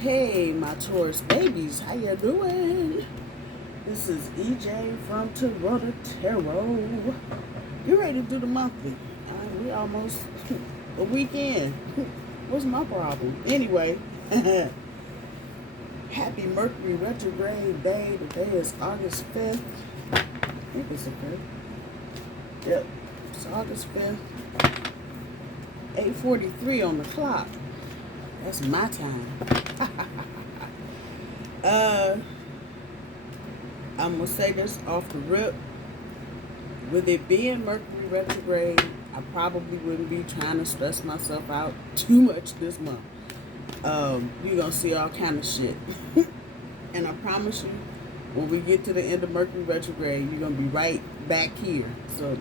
Hey, my Taurus babies, how you doing? This is EJ from Taurota Tarot. You ready to do the monthly? We almost a weekend. What's my problem? Anyway, happy Mercury Retrograde Day. Today is August 5th. I think it's the 5th. Yep, it's August 5th. 8:43 on the clock. That's my time. I'm going to say this off the rip. With it being Mercury retrograde, I probably wouldn't be trying to stress myself out too much this month. You're going to see all kind of shit. And I promise you, when we get to the end of Mercury retrograde, you're going to be right back here. So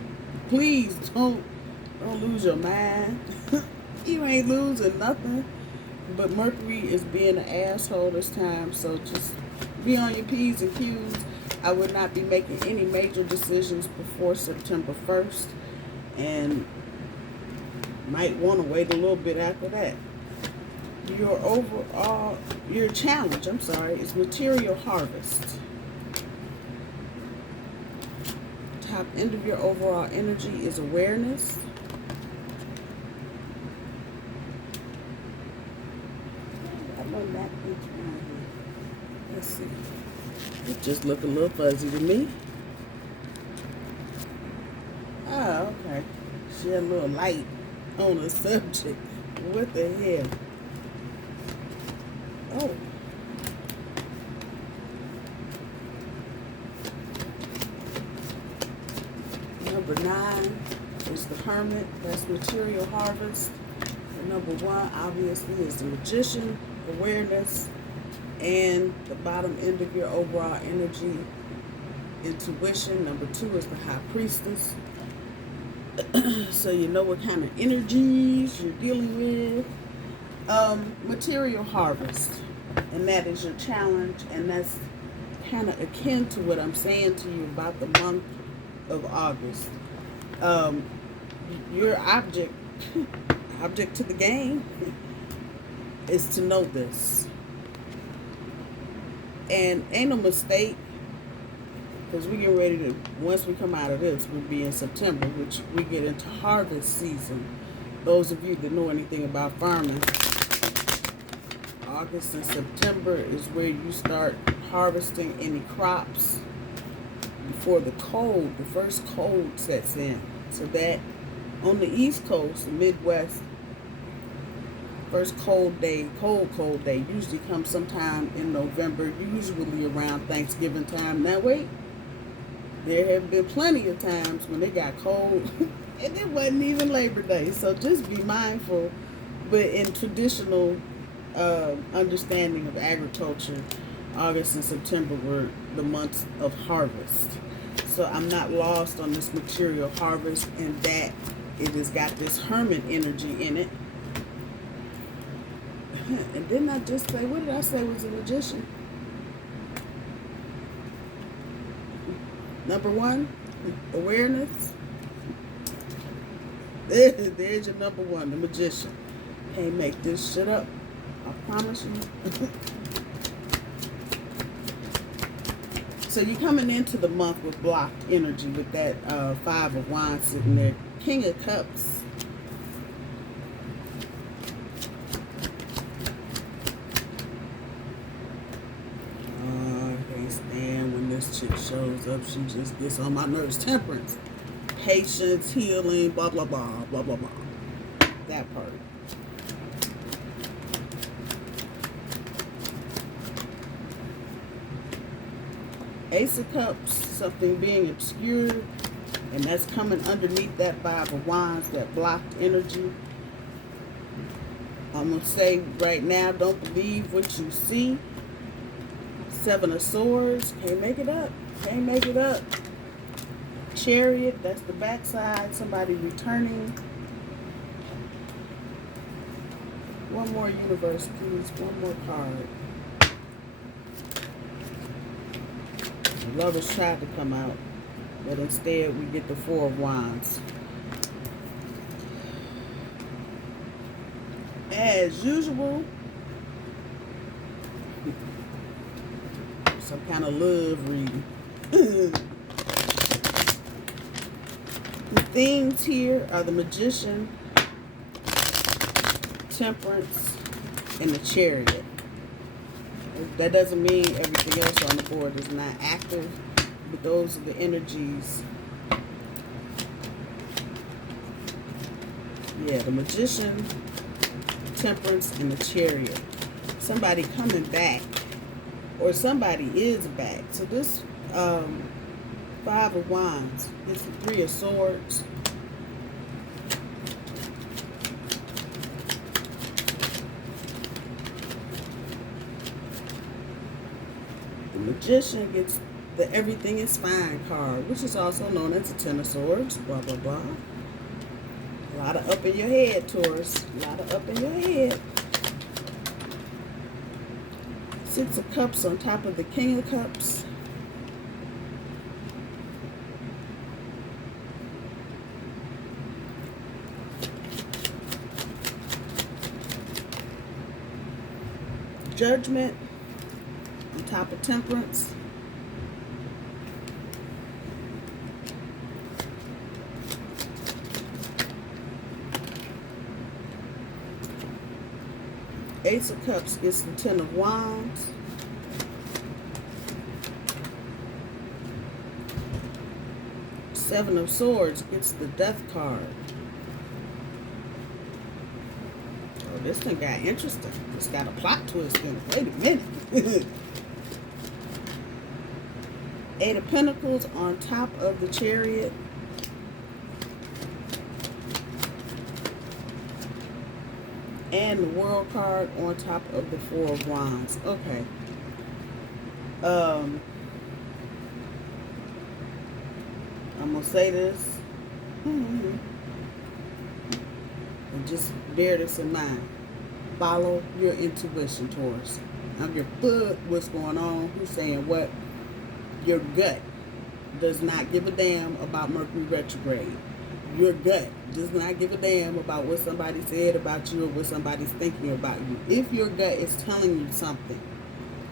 please don't lose your mind. You ain't losing nothing. But Mercury is being an asshole this time, so just be on your P's and Q's. I would not be making any major decisions before September 1st, and might want to wait a little bit after that. Your challenge, is material harvest. Top end of your overall energy is awareness. Let's see. It just look a little fuzzy to me. Oh, okay. She had a little light on the subject. What the hell? Oh. Number 9 is the Hermit. That's material harvest. And number 1, obviously, is the Magician, awareness. And the bottom end of your overall energy, intuition. Number 2 is the High Priestess. So you know what kind of energies you're dealing with. Material harvest. And that is your challenge. And that's kind of akin to what I'm saying to you about the month of August. Your object to the game is to know this. And ain't no mistake, because we get ready to, once we come out of this, we'll be in September, which we get into harvest season. Those of you that know anything about farming, August and September is where you start harvesting any crops before the first cold sets in. So that on the East Coast, the Midwest, first cold day usually comes sometime in November, usually around Thanksgiving time. Now wait, there have been plenty of times when it got cold and it wasn't even Labor Day. So just be mindful. But in traditional understanding of agriculture, August and September were the months of harvest. So I'm not lost on this material harvest, and that it has got this hermit energy in it. And didn't I just say, what did I say was a magician? Number 1, awareness. There's your number 1, the magician. Can't make this shit up. I promise you. So you're coming into the month with blocked energy with that 5 of Wands sitting there. King of Cups. Chick shows up, she just gets on my nerves. Temperance, patience, healing, blah blah blah, blah blah blah. That part. Ace of Cups, something being obscured, and that's coming underneath that 5 of Wands, that blocked energy. I'm gonna say right now, don't believe what you see. 7 of Swords, can't make it up. Can't make it up. Chariot, that's the backside, somebody returning. One more universe, please. One more card. The Lovers tried to come out, but instead we get the 4 of Wands. As usual, some kind of love reading. The themes here are the Magician, Temperance, and the Chariot. That doesn't mean everything else on the board is not active, but those are the energies. Yeah, the Magician, Temperance, and the Chariot. Somebody coming back, or somebody is back. So this Five of Wands, it's the Three of Swords. The Magician gets the Everything is Fine card, which is also known as the Ten of Swords, blah, blah, blah. A lot of up in your head, Taurus. A lot of up in your head. Six of Cups on top of the King of Cups. Judgment on top of Temperance. Ace of Cups gets the Ten of Wands. Seven of Swords gets the Death card. Oh, this thing got interesting. It's got a plot twist in it. Wait a minute. Eight of Pentacles on top of the Chariot. And the World card on top of the Four of Wands. Okay. I'm going to say this. And just bear this in mind. Follow your intuition, Taurus. I don't give a fuck what's going on, who's saying what. Your gut does not give a damn about Mercury retrograde. Your gut does not give a damn about what somebody said about you or what somebody's thinking about you. If your gut is telling you something,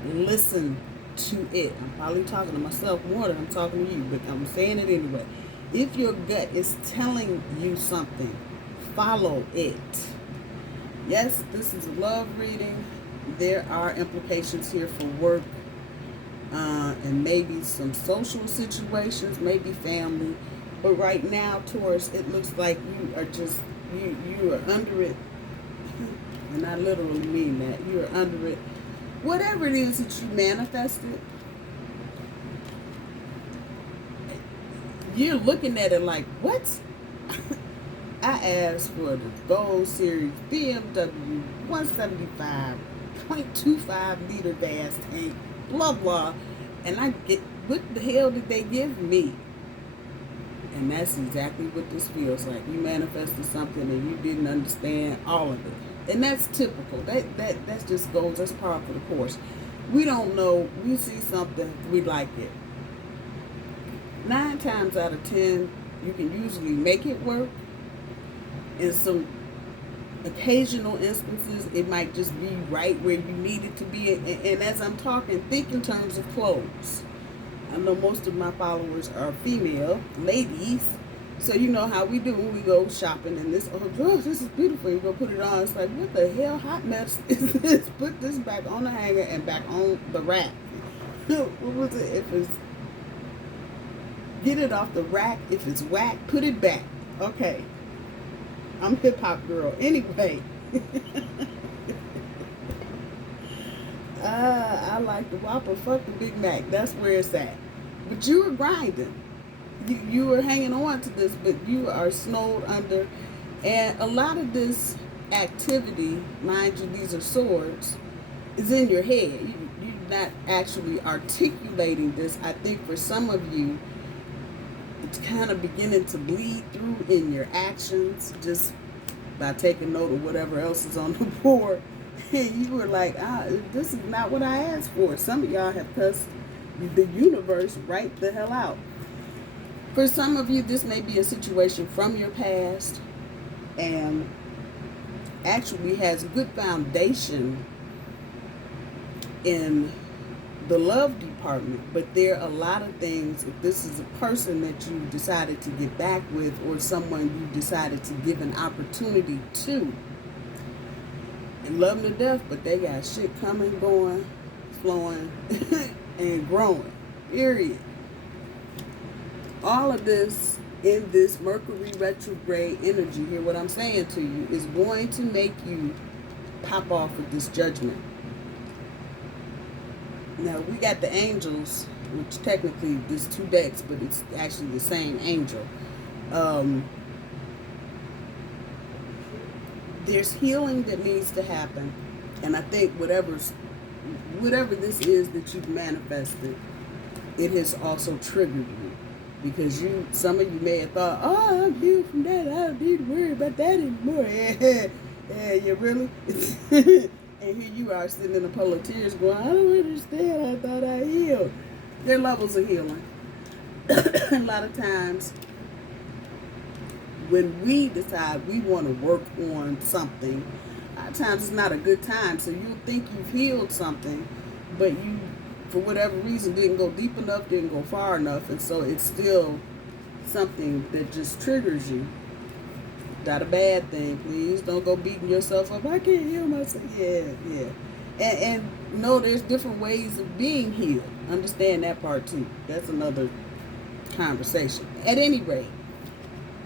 listen to it. I'm probably talking to myself more than I'm talking to you, but I'm saying it anyway. If your gut is telling you something, follow it. Yes, this is a love reading. There are implications here for work and maybe some social situations, maybe family. But right now, Taurus, it looks like you are just, you are under it. And I literally mean that. You are under it. Whatever it is that you manifested, you're looking at it like, what? I asked for the Gold Series BMW 175.25 liter gas tank, blah, blah. And I get, what the hell did they give me? And that's exactly what this feels like. You manifested something and you didn't understand all of it. And that's typical. That just goes, that's par for the course. We don't know. We see something, we like it. 9 times out of 10, you can usually make it work. In some occasional instances, it might just be right where you need it to be. And as I'm talking, think in terms of clothes. I know most of my followers are female ladies, so you know how we do when we go shopping and this, oh gosh, this is beautiful, you go put it on, it's like, what the hell hot mess is this? Put this back on the hanger and back on the rack. What was it? If it's, get it off the rack. If it's whack, put it back. Okay, I'm hip hop girl anyway. I like the Whopper, fuck the Big Mac. That's where it's at. But you were grinding. You were hanging on to this, but you are snowed under. And a lot of this activity, mind you, these are swords, is in your head. You're not actually articulating this. I think for some of you, it's kind of beginning to bleed through in your actions, just by taking note of whatever else is on the board. And you were like, this is not what I asked for. Some of y'all have cussed the universe right the hell out. For some of you, this may be a situation from your past and actually has a good foundation in the love department, but there are a lot of things. If this is a person that you decided to get back with, or someone you decided to give an opportunity to, and love them to death, but they got shit coming, going, flowing, and growing, period. All of this in this Mercury retrograde energy here, what I'm saying to you, is going to make you pop off with this judgment. Now, we got the angels, which technically there's 2 decks, but it's actually the same angel. There's healing that needs to happen. And I think whatever this is that you've manifested, it has also triggered you. Because some of you may have thought, oh, I'm healed from that. I don't need to worry about that anymore. Yeah, you really? And here you are sitting in a pool of tears going, I don't understand. I thought I healed. There are levels of healing. A lot of times, when we decide we want to work on something, a lot of times it's not a good time. So you think you've healed something, but you, for whatever reason, didn't go deep enough, didn't go far enough. And so it's still something that just triggers you. Not a bad thing. Please don't go beating yourself up. I can't heal myself. Yeah. And no, there's different ways of being healed. Understand that part too. That's another conversation. At any rate,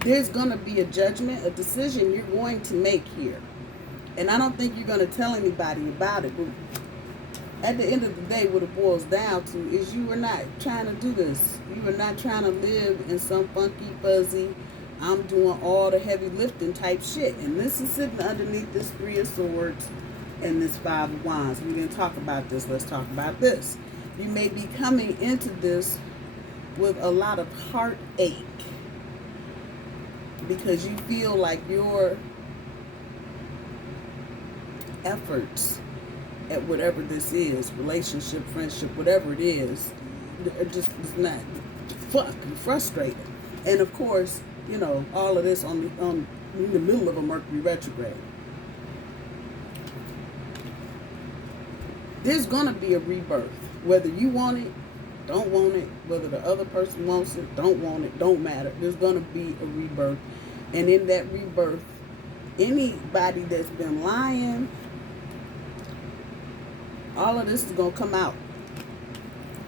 there's going to be a judgment, a decision you're going to make here. And I don't think you're going to tell anybody about it. But at the end of the day, what it boils down to is you are not trying to do this. You are not trying to live in some funky, fuzzy, I'm doing all the heavy lifting type shit. And this is sitting underneath this 3 of Swords and this 5 of Wands. We're going to talk about this. Let's talk about this. You may be coming into this with a lot of heartache because you feel like your efforts at whatever this is, relationship, friendship, whatever it is just not fucking frustrated. And of course, you know, all of this in the middle of a Mercury retrograde. There's going to be a rebirth. Whether you want it, don't want it, whether the other person wants it, don't want it, don't matter. There's going to be a rebirth. And in that rebirth, anybody that's been lying, all of this is going to come out.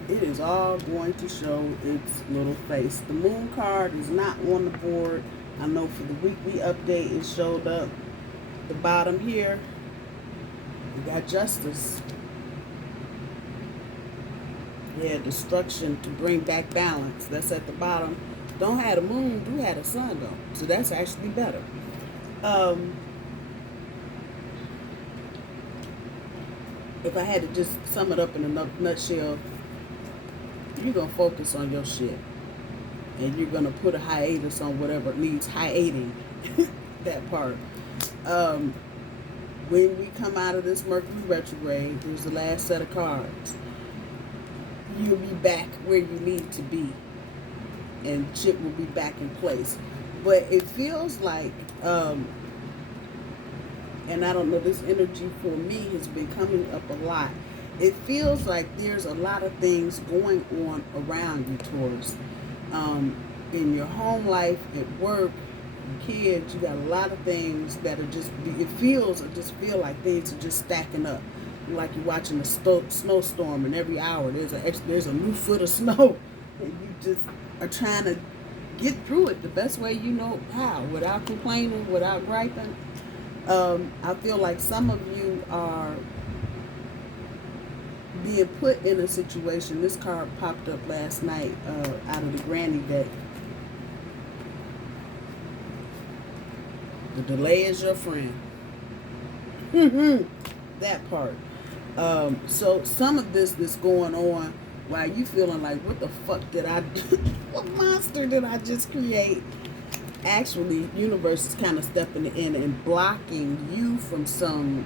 It is all going to show its little face. The moon card is not on the board. I know for the weekly update it showed up. The bottom here, we got justice. Yeah, destruction to bring back balance. That's at the bottom. Don't have the moon, do have the sun though. So that's actually better. If I had to just sum it up in a nutshell, you're going to focus on your shit. And you're going to put a hiatus on whatever needs hiating. That part. When we come out of this Mercury retrograde, there's the last set of cards. You'll be back where you need to be. And shit will be back in place. But it feels like, and I don't know, this energy for me has been coming up a lot. It feels like there's a lot of things going on around you, Taurus. In your home life, at work, kids, you got a lot of things that are just, it feels, I just feel like things are just stacking up. Like you're watching a snowstorm, and every hour there's a new foot of snow. And you just are trying to get through it the best way you know how, without complaining, without griping. I feel like some of you are being put in a situation. This card popped up last night out of the granny deck. The delay is your friend. That part. So some of this that's going on while you feeling like, what the fuck did I do? What monster did I just create? Actually, universe is kind of stepping in and blocking you from some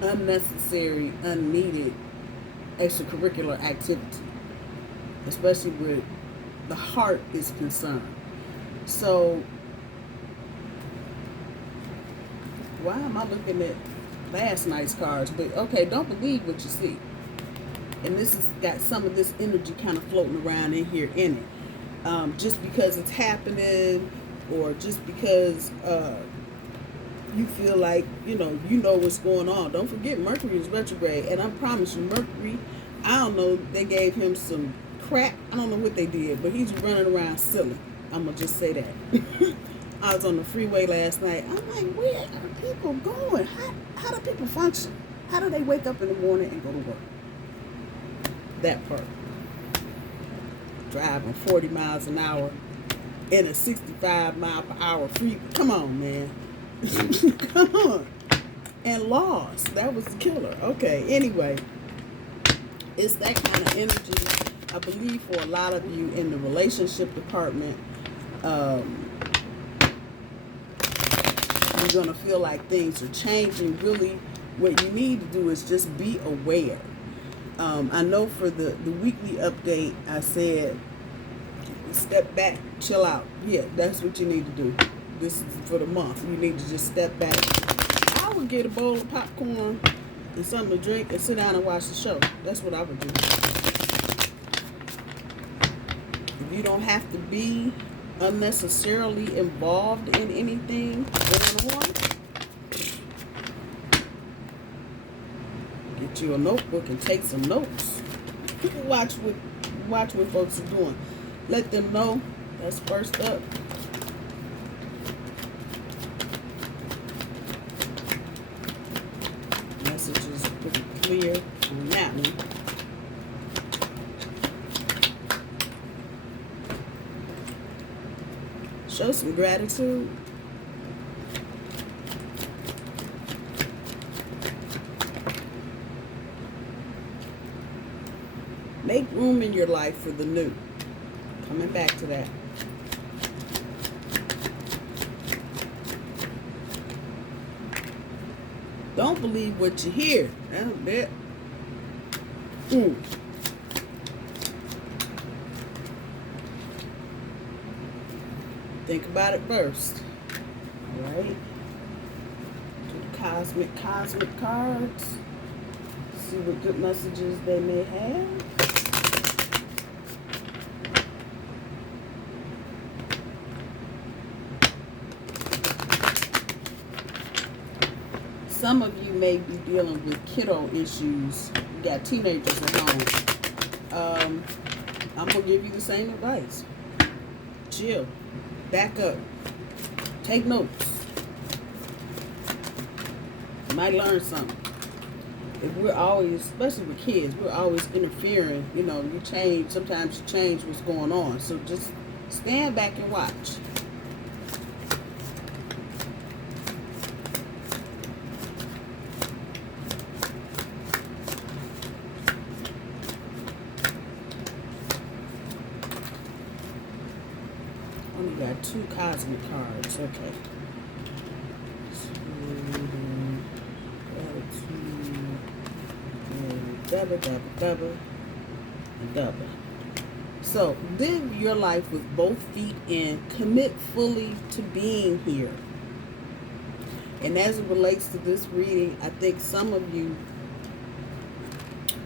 unnecessary, unneeded extracurricular activity, especially where the heart is concerned. So why am I looking at last night's cards? But okay, don't believe what you see. And this has got some of this energy kind of floating around in here in it. Just because it's happening, or just because you feel like, you know what's going on. Don't forget, Mercury is retrograde. And I promise you, Mercury, I don't know, they gave him some crap. I don't know what they did, but he's running around silly. I'm going to just say that. I was on the freeway last night. I'm like, where are people going? How do people function? How do they wake up in the morning and go to work? That part. Driving 40 miles an hour in a 65 mile per hour free. Come on, man. Come on. And lost. That was the killer. Okay, anyway. It's that kind of energy, I believe, for a lot of you in the relationship department. You're going to feel like things are changing. Really, what you need to do is just be aware. I know for the weekly update, I said, step back, chill out. Yeah, that's what you need to do. This is for the month. You need to just step back. I would get a bowl of popcorn and something to drink and sit down and watch the show. That's what I would do. If you don't have to be unnecessarily involved in anything going on, get you a notebook and take some notes. Watch what folks are doing. Let them know. That's first up. Message is pretty clear on that one. Show some gratitude. Make room in your life for the new. Coming back to that. Don't believe what you hear. That's a bit. Think about it first. Alright. Do the cosmic cards. See what good messages they may have. Some of you may be dealing with kiddo issues. You got teenagers at home. I'm going to give you the same advice. Chill. Back up. Take notes. You might learn something. If we're always, especially with kids, we're always interfering. You know, you change. Sometimes you change what's going on. So just stand back and watch. Only got 2 cosmic cards. Okay. Double, and double. So live your life with both feet in. Commit fully to being here. And as it relates to this reading, I think some of you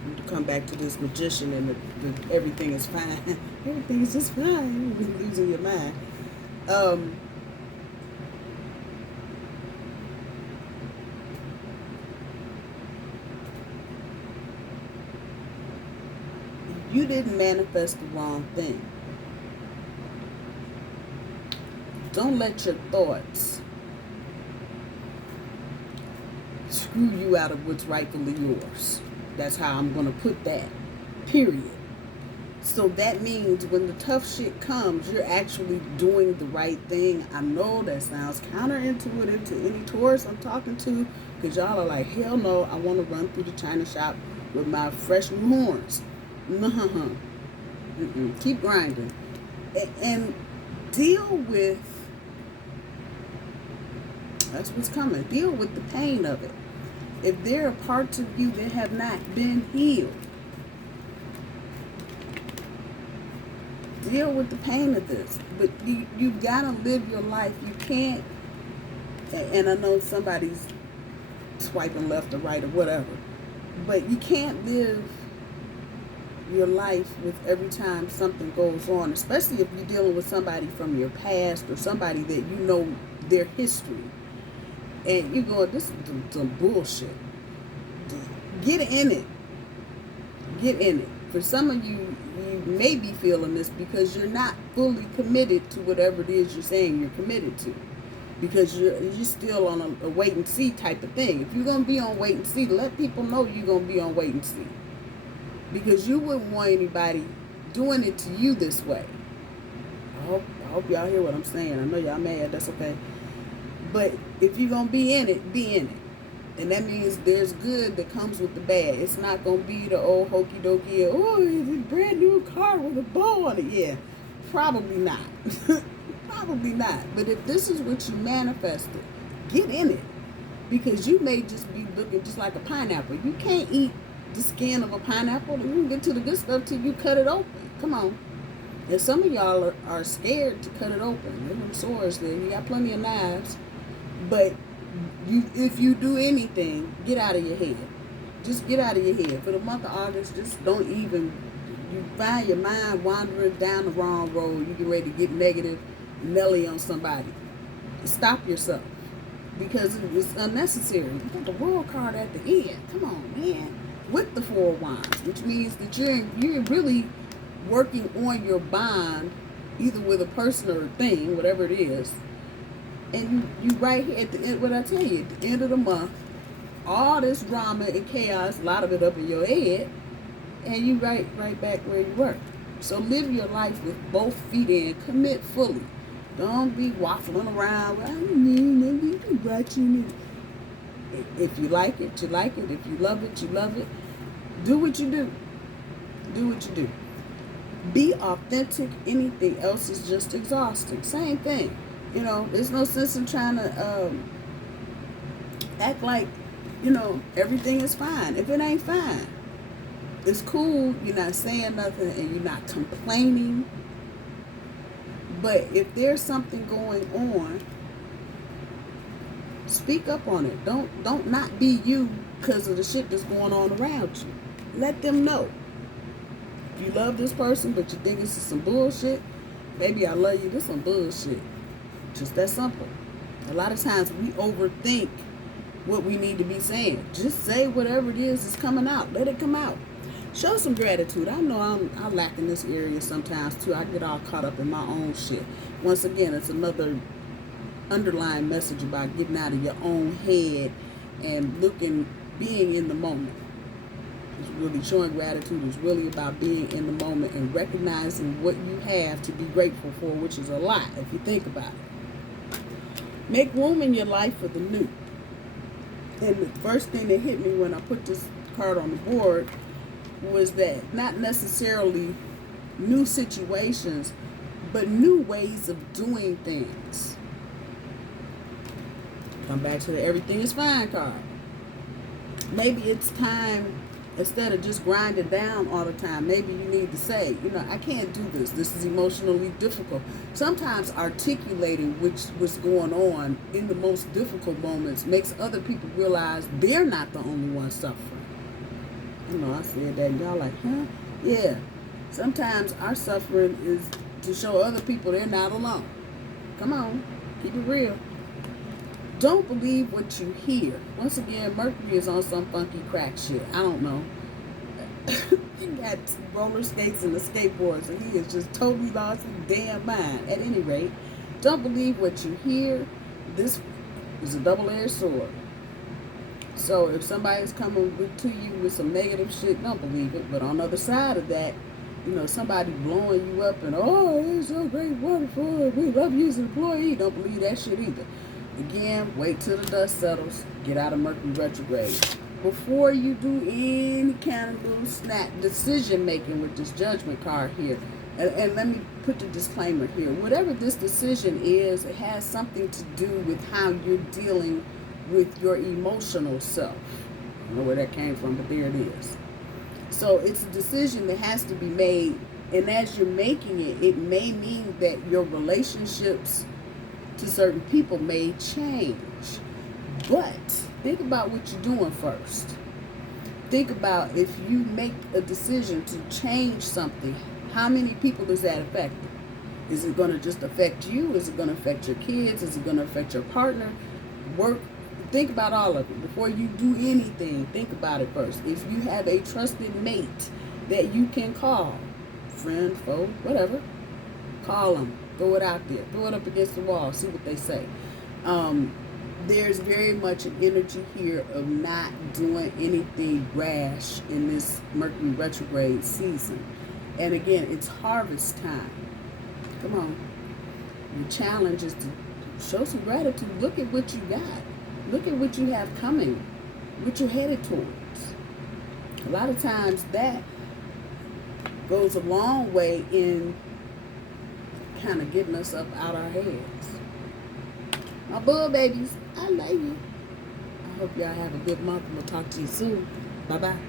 need to come back to this magician and the everything is fine. Everything is just fine. You're losing your mind. You didn't manifest the wrong thing. Don't let your thoughts screw you out of what's rightfully yours. That's how I'm going to put that. Period. So that means when the tough shit comes, you're actually doing the right thing. I know that sounds counterintuitive to any Taurus I'm talking to, because y'all are like, hell no, I want to run through the china shop with my fresh new horns. No, keep grinding and deal with, that's what's coming. Deal with the pain of it. If there are parts of you that have not been healed, deal with the pain of this. But you've got to live your life. You can't, and I know somebody's swiping left or right or whatever, but you can't live your life with every time something goes on, especially if you're dealing with somebody from your past or somebody that you know their history. And you go, this is some bullshit. Get in it. Get in it. For some of you, you may be feeling this because you're not fully committed to whatever it is you're saying you're committed to. Because you're still on a wait and see type of thing. If you're going to be on wait and see, let people know you're going to be on wait and see. Because you wouldn't want anybody doing it to you this way. I hope y'all hear what I'm saying. I know y'all mad. That's okay. But if you're going to be in it, be in it. And that means there's good that comes with the bad. It's not going to be the old hokey dokey, oh, it's a brand new car with a bow on it. Yeah, probably not. Probably not. But if this is what you manifested, get in it. Because you may just be looking just like a pineapple. You can't eat the skin of a pineapple. You can get to the good stuff till you cut it open. Come on. And some of y'all are scared to cut it open. There's some swords there. You got plenty of knives. But if you do anything, get out of your head. Just get out of your head. For the month of August, just don't even, you find your mind wandering down the wrong road. You get ready to get negative Nelly on somebody. Stop yourself. Because it's unnecessary. You got the world card at the end. Come on, man. With the 4 of Wands, which means that you're really working on your bond, either with a person or a thing, whatever it is. And you right here at the end, what I tell you, at the end of the month, all this drama and chaos, a lot of it up in your head, and you right back where you were. So live your life with both feet in, commit fully. Don't be waffling around. Well, you can watching it. If you like it, you like it. If you love it, you love it. Do what you do. Do what you do. Be authentic. Anything else is just exhausting. Same thing. You know, there's no sense in trying to act like, you know, everything is fine. If it ain't fine, it's cool. You're not saying nothing and you're not complaining. But if there's something going on, speak up on it. Don't not be you because of the shit that's going on around you. Let them know. If you love this person but you think this is some bullshit, baby, I love you. This is some bullshit. Just that simple. A lot of times we overthink what we need to be saying. Just say whatever it is that's coming out. Let it come out. Show some gratitude. I know I lack in this area sometimes too. I get all caught up in my own shit. Once again, it's another underlying message about getting out of your own head and being in the moment. It's really showing gratitude. It's really about being in the moment and recognizing what you have to be grateful for, which is a lot if you think about it. Make room in your life for the new. And the first thing that hit me when I put this card on the board was that not necessarily new situations, but new ways of doing things. Come back to the everything is fine card. Maybe it's time, instead of just grinding down all the time, maybe you need to say, you know, I can't do this. This is emotionally difficult. Sometimes articulating what's going on in the most difficult moments makes other people realize they're not the only one suffering. You know, I said that and y'all like, huh? Yeah. Sometimes our suffering is to show other people they're not alone. Come on. Keep it real. Don't believe what you hear. Once again, Mercury is on some funky crack shit. I don't know. He got roller skates and a skateboard, so he is just totally lost his damn mind. At any rate, don't believe what you hear. This is a double-edged sword. So if somebody's coming to you with some negative shit, don't believe it. But on the other side of that, you know, somebody blowing you up and, oh, it's so great, wonderful, we love you as an employee. Don't believe that shit either. Again, wait till the dust settles. Get out of Mercury retrograde. Before you do any kind of little snap decision making with this judgment card here, and let me put the disclaimer here. Whatever this decision is, it has something to do with how you're dealing with your emotional self. I don't know where that came from, but there it is. So it's a decision that has to be made, and as you're making it, it may mean that your relationships to certain people may change. But think about what you're doing first. think about if you make a decision to change something, how many people is that affecting? Is it going to just affect you? Is it going to affect your kids? Is it going to affect your partner? Work. Think about all of it. Before you do anything, think about it first. If you have a trusted mate that you can call, friend, foe, whatever, call them. Throw it out there. Throw it up against the wall. See what they say. There's very much an energy here of not doing anything rash in this Mercury retrograde season. And again, it's harvest time. Come on. The challenge is to show some gratitude. Look at what you got. Look at what you have coming. What you're headed towards. A lot of times that goes a long way in kind of getting us up out our heads. My bull babies, I love you. I hope y'all have a good month and we'll talk to you soon. Bye-bye.